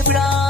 Abraham.